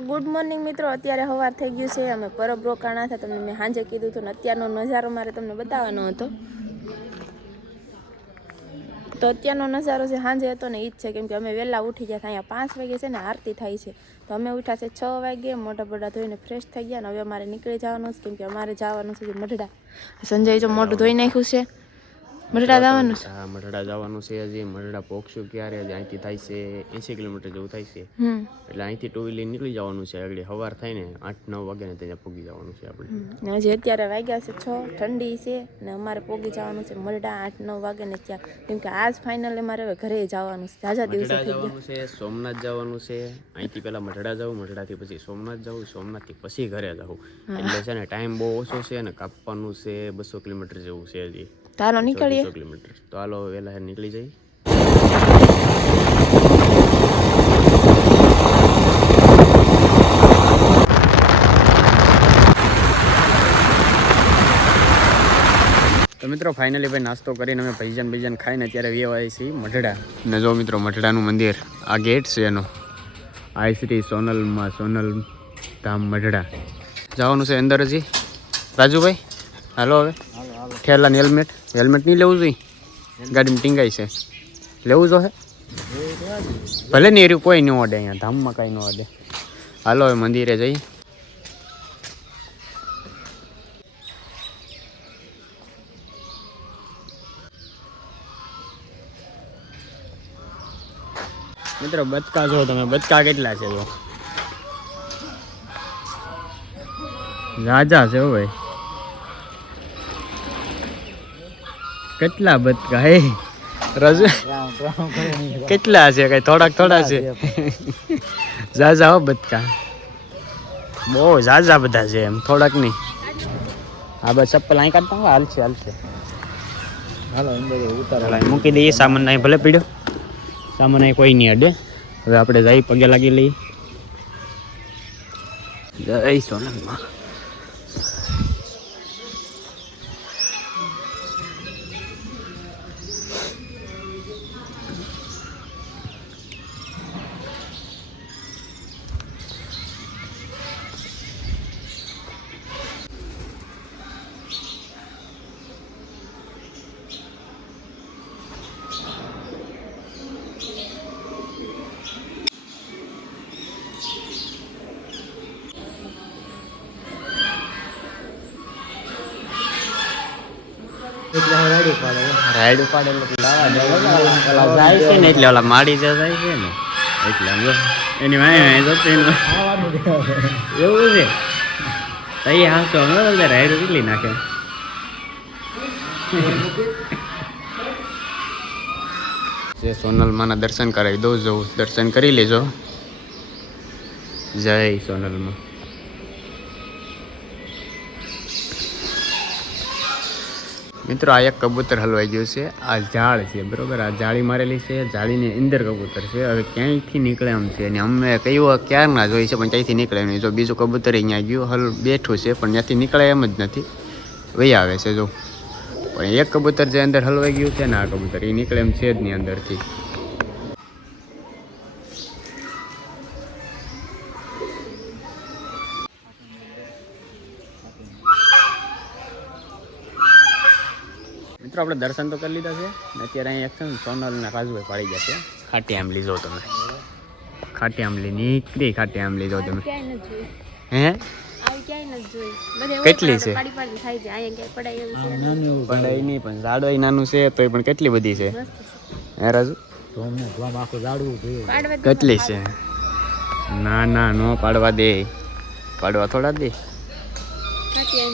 તો good morning મિત્રો, અત્યારે સવાર થઈ ગયું છે. અમે પરબ રોકાણા હતા, તમને મેં સાંજે કીધું હતું ને અત્યારનો નજારો મારે તમને બતાવવાનો હતો. તો અત્યારનો નજારો છે સાંજે હતો ને ઈ જ છે, કેમ કે અમે વહેલા ઉઠી ગયા હતા. અહીંયા 5 વાગે છે ને આરતી થાય છે, તો અમે ઉઠ્યા છે 6 વાગે. મોટા બોટા ધોઈને ફ્રેશ થઈ ગયા ને હવે અમારે નીકળી જવાનું છે, કેમ કે અમારે જવાનું છે મઢડા. સંજય જો મોઢું ધોઈ નાખ્યું છે. મઢડા જવાનું છે. હા, મઢડા જવાનું છે. હજી મઢડા પહોંચશું ક્યારે? અહીંથી થાય છે 80 કિલોમીટર જેવું થાય છે. એટલે અહીંથી 2 વ્હીલર નીકળી જવાનું છે. આગળ સવાર થાય ને 8-9 વાગે ને ત્યાં પહોંચી જવાનું છે આપણે. હજી અત્યારે વાગ્યા છે 6, ઠંડી છે ને અમારે પહોંચી જવાનું છે મઢડા 8-9 વાગે ને ત્યાં, કેમ કે આજ ફાઇનલ અમારે હવે ઘરે જવાનું છે. જાજા દિવસો થઈ ગયા છે. સોમનાથ જવાનું છે. અહીંથી પહેલા મઢડા જાઉં, મઢડાથી પછી સોમનાથ જાઉં, સોમનાથથી પછી ઘરે જાઉં. એટલે છે ને ટાઈમ બહુ ઓછો છે અને કાપવાનું છે 200 કિલોમીટર જેવું છે હજી. ચાલો નીકળીએ. 200 કિલોમીટર. તો હાલો વહેલા નીકળી જઈએ. તો મિત્રો ફાઇનલી ભાઈ નાસ્તો કરીને અમે ભૈજન ખાઈને અત્યારે વ્યવાય છીએ મઢડા. ને જો મિત્રો મઢડાનું મંદિર આ ગેટ છે એનો. આ શ્રી સોનલમાં સોનલ ધામ મઢડા જવાનું છે અંદર. હજી રાજુભાઈ હાલો હવે ઠેલા ને હેલ્મેટ નહીં લેવું જોઈએ, ગાડીમાં ટીંગાઈ છે. લેવું જો હે ભલે નહીં એર્યું કોઈ ન ઓડે, અહીંયા ધામમાં કાંઈ ન ઓડે. હાલો હવે મંદિરે જઈ. મિત્રો બચકા જો તમે, બચકા કેટલા છે જો, રાજા છે હો ભાઈ. કેટલા બચકા હે રાજુ? કેટલા છે? કઈ થોડા છે. ઝાઝા હો બચકા, બહુ ઝાઝા બધા છે એમ, થોડાક નહીં. હા બસ ચપ્પલ અહીં કાઢતા હાલશે. હાલો અંદર મૂકી દઈએ સામાન. અહીં ભલે પીડ્યો સામાન, અહીં કોઈ નહીં અડે. હવે આપણે જઈ પગે લાગી લઈએ. જય સોનલમાં. રાઈડ ઉપાડે જાય છે ને, એટલે ઓલા માડી જાય છે ને, એટલે એની એવું છે. તઈ હાસો રાઈડ કેટલી નાખે. જે સોનલમાના દર્શન કરાવી દઉં, જવું દર્શન કરી લેજો. જય સોનલમાં. મિત્રો આ એક કબૂતર હલવાઈ ગયું છે. આ ઝાડ છે બરોબર, આ જાળી મારેલી છે, જાળીની અંદર કબૂતર છે. હવે ક્યાંયથી નીકળે એમ છે, અને અમે કયું ક્યારના જોઈ છે પણ ક્યાંયથી નીકળે નહીં. જો બીજું કબૂતર અહીંયા ગયું બેઠું છે પણ ત્યાંથી નીકળે એમ જ નથી, વહી આવે છે જો. પણ એક કબૂતર જે અંદર હલવાઈ ગયું છે ને, આ કબૂતર એ નીકળે એમ છે જ નહીં અંદરથી. મિત્રો આપણે દર્શન તો કરી લીધા છે ને અત્યારે અહીંયા છે ને સોનલ ને રાજુભાઈ પાડી ગયા છે. ખાટી આંબલી જો તમે, ખાટી આંબલી નીકળી. ખાટી આંબલી જો તમે, હે કેટલી છે? પડાય નહીં પણ ઝાડો નાનું છે તો પણ કેટલી બધી છે હે રાજુ? કેટલી છે? ના નો પાડવા દે, પાડવા થોડા દે,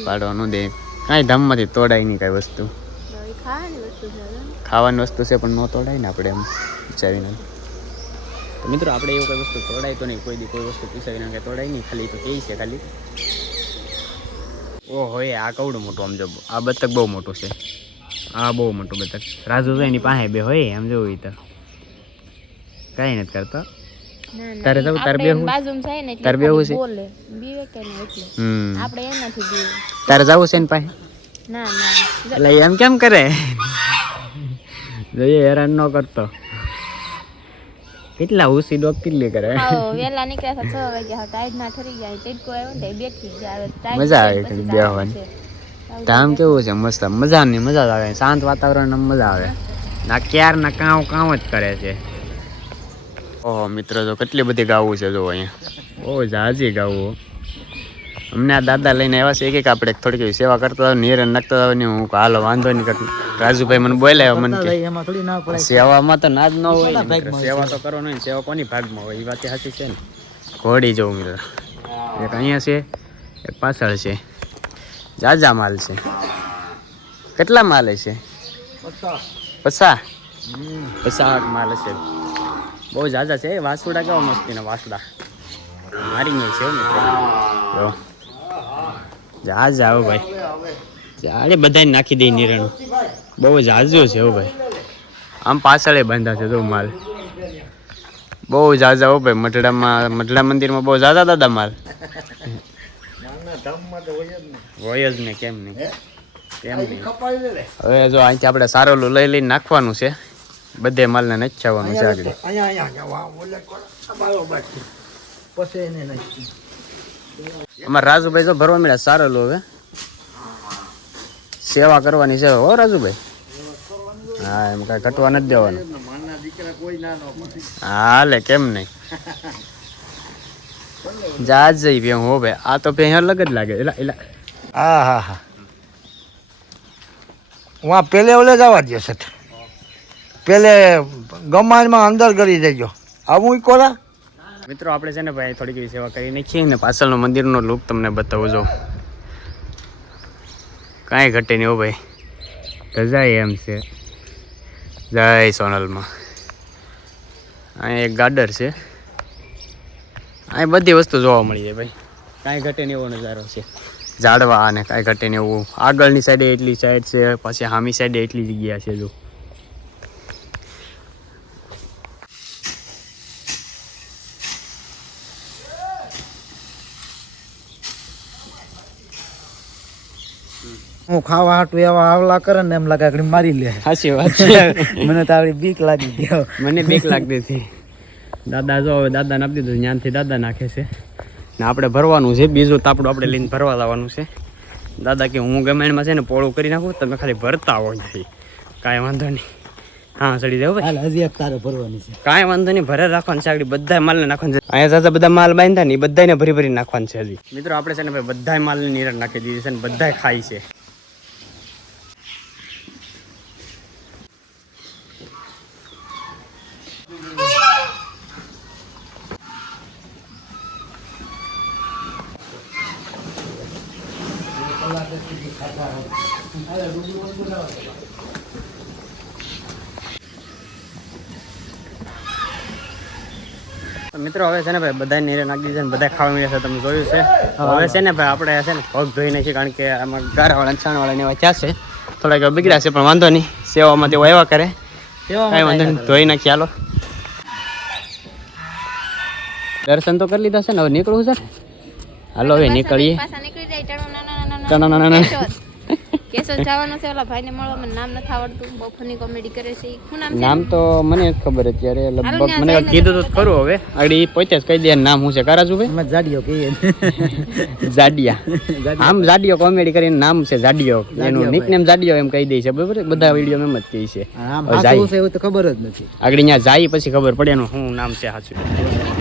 પાડવા ન દે. કાંઈ ધામમાંથી તોડાય નહીં કાંઈ વસ્તુ. ખાવાની વસ્તુ છે પણ ન તોડાય ને આપણે એમ વિચારીને. તો મિત્રો આપણે એવું કઈ વસ્તુ તોડાય તો નહીં, કોઈ વસ્તુ પૂછાવીને કંઈ તોડાય નહીં, ખાલી તો કહે છે ખાલી. ઓહો એ આ કવડું મોટું આમ જો, આ બતક બહુ મોટું છે. આ બહુ મોટું બતક. રાજુ એની પાસે બે હોય એમ જોવું તો કાંઈ નથી કરતો. તારે જવું તારે બેહું તારે બેહું છે. તારે જવું છે ને પાસે? એટલે એમ કેમ કરે? જોઈએ હેરાન ન કરતો. કેટલા ઉસી ડોક કેટલી કરે હા વેલા નીકળ્યા હતા 6 વાગ્યા હતા ટાઈડમાં ઠરી ગયા ટેડકો આવ્યો ને તો બેઠી ગયા હવે ટાઈડ મજા આવે ખાલી બેહવાની ધામ કેવું છે મસ્ત મજા જ આવે શાંત વાતાવરણ મજા આવે ના ક્યાર ના કાવ જ કરે છે ઓહો મિત્રો જો કેટલી બધી ગાવું છે જો અહીંયા બહુ જાજી ગાવું અમને આ દાદા લઈને આવ્યા છે એક આપણે થોડીક સેવા કરતા નિરણ નાખતા હતા ને હું હાલો વાંધો નહીં કરતું રાજુભાઈ મને બોલાયો મને કે સેવામાં તો ના જ ન હોય ને મિત્રો. સેવા તો કરવાનો હોય ને સેવા કોની ભાગમાં હોય એ વાત સાચી છે ને ઘોડી જવું મિત્રો એક અહીંયા છે એક પાછળ છે જાજા માલ છે કેટલા માલ છે 50 માલ છે બહુ જાજા છે વાસુડા કેવા મસ્તીના વાસુડા મારી નહીં છે મિત્રો જો જાજા હો ભાઈ જાડે બધાને નાખી દઈ નિરણ બહુ જાજો છે હો ભાઈ આમ પાછળ બાંધા છે જો માલ બહુ જાજા હો ભાઈ મઢડા મંદિરમાં બહુ જાજા દાદા માલ હોય જ ને કેમ નહીં હવે જો અહીંથી આપણે સારોલું લઈને નાખવાનું છે બધે માલને નચાવવાનું છે આગળ અમારા રાજુભાઈ જો ભરવા મળ્યા સારોલું હવે સેવા કરવાની છે હો રાજુભાઈ હા એમ કઈ ઘટવા નથી દેવાનું હાલે કેમ નહીં જા જઈ ભે હો ભાઈ આ તો ભે અલગ જ લાગે એલા હા હા હા વहाँ પેલે ઓલે જવા દે છે પેલે ગમાણમાં અંદર કરી દેજો આવું કોરા મિત્રો આપણે છે ને ભાઈ થોડીક એવી સેવા કરી નાખીએ ને પાછળનો મંદિરનો લુક તમને બતાવું જો કાંઈ ઘટે નહીં હો ભાઈ રજાય એમ છે જય સોનલમાં અહીં એક ગાર્ડર છે અહીં બધી વસ્તુ જોવા મળી જાય ભાઈ કાંઈ ઘટે નહીં એવો નજારો છે ઝાડવા અને કાંઈ ઘટે નહીં એવું આગળની સાઈડે એટલી સાઈડ છે પછી સામી સાઈડે એટલી જગ્યા છે જો હું ખાવા હાટું એવા આવલા કરે ને એમ લાગે આગળ મારી લે સાચી વાત છે મને તો આગળ બીક લાગી ગયો મને બીક લાગતી હતી દાદા જો હવે દાદાને આપી દીધું જ્ઞાનથી દાદા નાખે છે ને આપણે ભરવાનું છે બીજું તાપડું આપણે લઈને ભરવા લાવવાનું છે દાદા કે હું ગમેણમાં છે ને પોળું કરી નાખું તમે ખાલી ભરતા હોય નહીં કાંઈ વાંધો નહીં હા ચડી જાવ ભાઈ હાલ હજી એક તારે ભરવાની છે કાંઈ વાંધો નહીં ભરે રાખવાનું છે આગળ બધા માલને નાખવાનું છે અહીંયા સાથે બધા માલ બાંધતા ને એ બધાને ભરી નાખવાનું છે હજી મિત્રો આપણે છે ને ભાઈ બધા માલની નિરણ નાખી દીધી છે ને બધા ખાય છે મિત્રો હવે છે ને ભાઈ બધા નીરે નાખી દીધા ને બધા ખાવા મળ્યા છે તમે જોયું છે હવે છે ને ભાઈ આપણે છે ને પગ ધોઈ નાખીએ કારણ કે આમાં ગારાવાળા છાણવાળા ને એવા ક્યાં છે થોડાક બગડ્યા છે પણ વાંધો નહીં સેવામાં તેઓ આવ્યા કરે કાંઈ વાંધો નહીં ધોઈ નાખીએ હાલો દર્શન તો કરી લીધા છે ને હવે નીકળવું છે ને હાલો હવે નીકળીએ પાછા નીકળી જાય ના કેશોદ જવાનું છે ઓલા ભાઈને મળવા મને નામ નથી આવડતું બહુ ફની કોમેડી કરે છે શું નામ છે નામ તો મને જ ખબર અત્યારે લગભગ મને કીધું તો ખરું હવે આગળ એ પોતે જ કહી દે નામ શું છે કારાજુભાઈ અમે જાડીઓ કહીએ જાડિયા આમ જાડિયો કોમેડી કરીને નામ છે જાડિયો એનું નિકનેમ જાડિયો એમ કહી દે છે બરાબર બધા વિડીયો એમ જ કહે છે આમ હાચું છે એવું તો ખબર જ નથી આગળ ત્યાં જાય પછી ખબર પડે એનું શું નામ છે સાચું